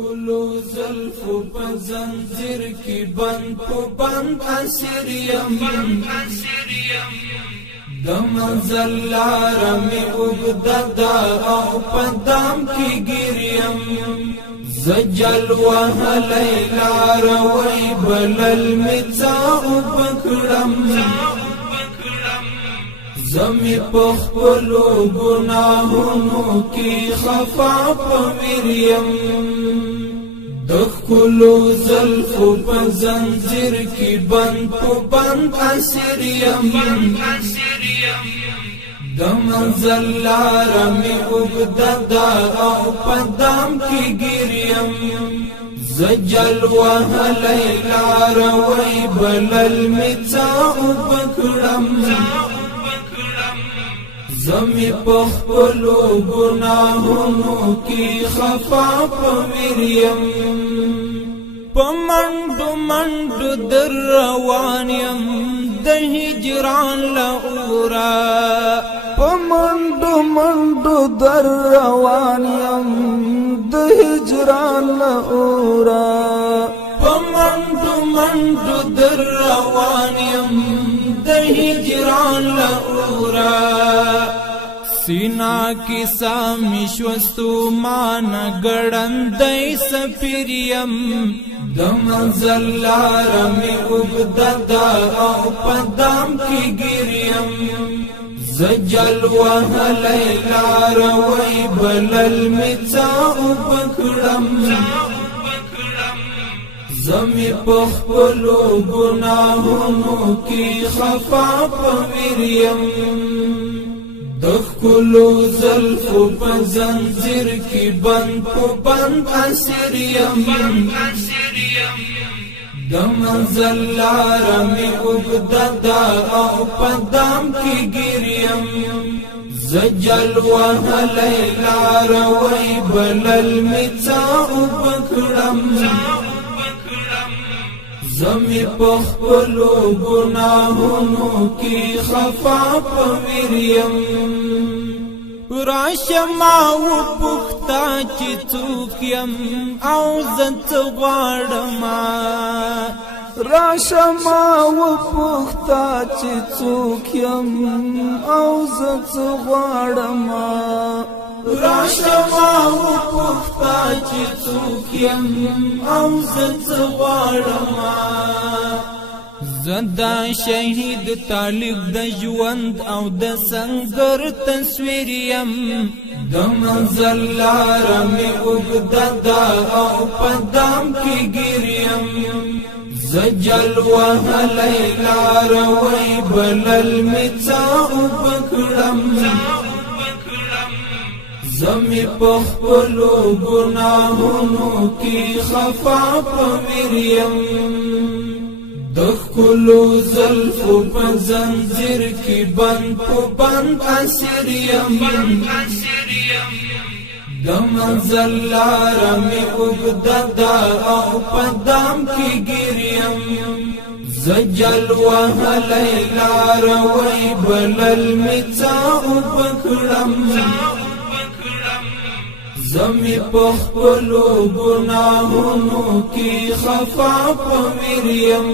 کلو زلفو په زنځیر کې بند په بند اسیر یم د منزل لاره مې اوږده ده او په دام کې ګیر یم زجل وهلی لاره وی بلل مې څه اوبه کړم زمی په خپلو ګناهونو کې خفا په مریم د ښکلو زلفو په زنځیر کې بند په بند اسیر یم د منزل لاره مې اوږده ده او په دام کې ګیر یم زجل وهلی لاره وی بلل مې څه اوبه کړم زمی په خپلو ګناهونو کې خفا په مریم په منډو منډو در روان یم د هجران له اوره په منډو منډو در روان یم د هجران له اوره په منډو منډو در روان یم د هجران له اوره سینا کی سامی شوستو مانا گڑندی سپیریم د منزل لاره مې اوږده ده او په دام کې ګیر یم زجل وهلی لاره وی بلل مې څه اوبه کړم زمی په خپلو ګناهونو کې خفا په مریم د ښکلو زلفو په زنځیر کې بند په بند اسیر یم د منزل لاره مې اوږده ده او په دام کې ګیر یم زجل وهلی لاره وی بلل مې څه اوبه کړم زمی په خپلو ګناهونو کې خفا په مریم راشما وپوښته چې څوک یم او زه څه غواړم راشما وپوښته چې څوک یم او زه څه غواړم راشما وپوښته چې څوک یم او زه څه غواړم زه د شهید طالب د ژوند او د سنګر تصویر یم د منزل لاره مې اوږده ده او په دام کې ګیر یم زجل وهلی لاره وی بلل مې څه اوبه کړم زمی په خپلو ګناهونو کې خفا په مریم د ښکلو زلفو په زنځیر کې بند په بند اسیر یم د منزل لاره مې اوږده ده او په دام کې ګیر یم زجل وهلی لاره وی بلل مې څه اوبه کړم زمی په خپلو ګناهونو کې خفا په مریم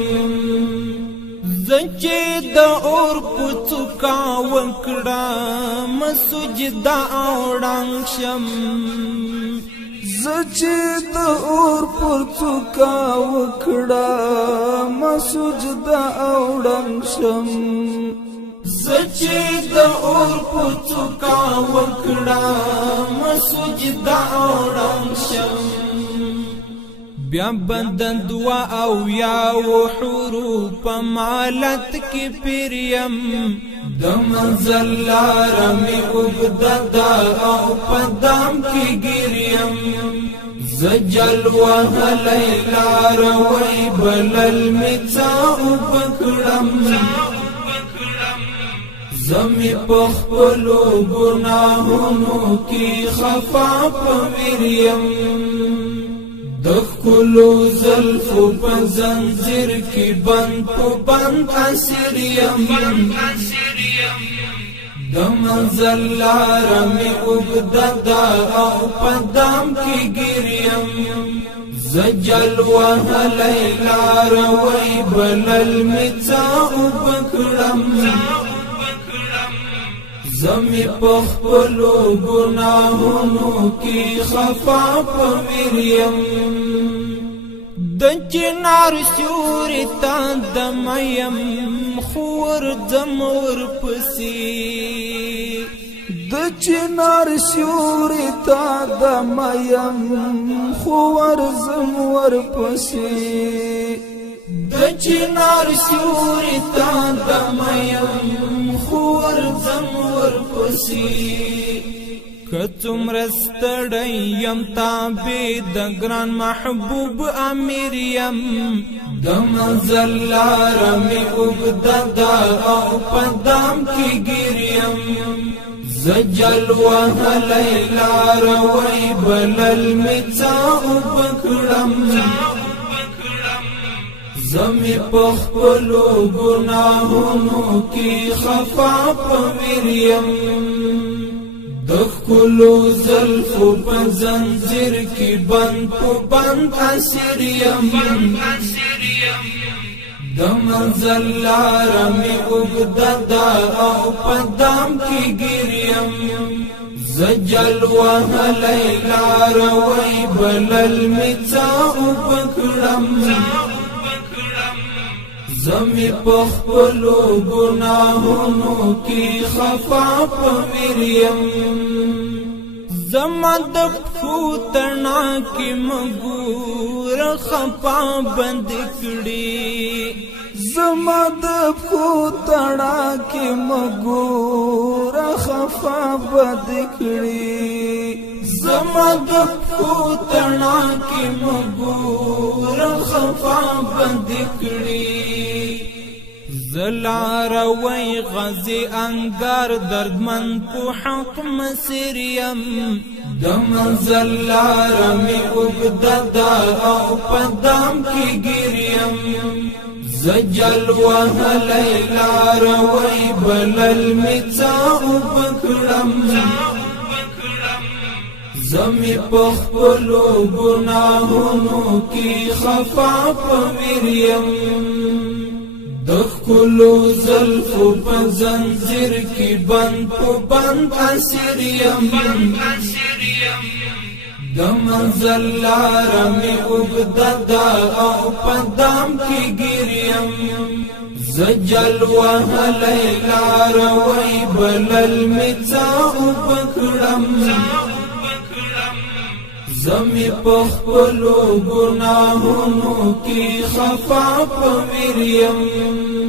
زه چې د اور په څوکا وکړم سجده او ړنګ شم زه چې د اور په څوکا وکړم سجده او ړنګ شم زه چې د اور په څوکا وکړم سجده او ړنګ شم بیا بدن دعا او یا حروف په مالت کې پریم د منزل لاره مې اوږده ده او په دام کې ګیر یم زجل وهلی لاره وی بلل مې څه اوبه کړم زمی په خپلو ګناهونو کې خفا په مریم د ښکلو زلفو په زنځیر کې بند په بند اسیر یم د منزل لاره مې اوږده ده او په دام کې ګیر یم زجل وهلی لاروی بلل متا وبکړم زمی پخپلو گناہونو کی خفا پویریم د چنار سیوری تا دمیم خور زمور پسی د چنار سیوری تا دمیم خور زمور پسی د چنار سیوری تا دمیم خور زمور پسی کتم رستڑیم تابی دگران محبوب امیریم دمنزل لارمی اگددا او پدام کی گیریم زجل وهلی لاروی بلل متا وبکړم زمی پخپلو گناہونو کی خفا پویریم دخکلو زلفو پا زنزیر کی بند پو بند اسیریم دمنزل لارمی اگددا او پدام کی گیریم زجل وهلی لاروی بلل متا وبکړم زمی پخپلو گناہونو کی خفا پویریم زما د پوتنا کی مگور خفا بند کړي زما د پوتنا کی مگور خفا بند کړي زما د پوتنا کی مگور خفا بند کړي زلاروی غزی انگار دردمن پو حق مسیریم دمنزل لارمی اگددا او پدام کی گیریم زجل وهلی لاروی بلل متا وبکړم زمی پخپلو گناہونو کی خفا پویریم دخکلو زلفو پا زنزیر کی بند پو بند اسیریم دمنزل لارمی اگددا او پدام کی گیریم زجل وهلی لاروی بلل متا وبکړم زمی پخپلو گناہونو کی خفا پویریم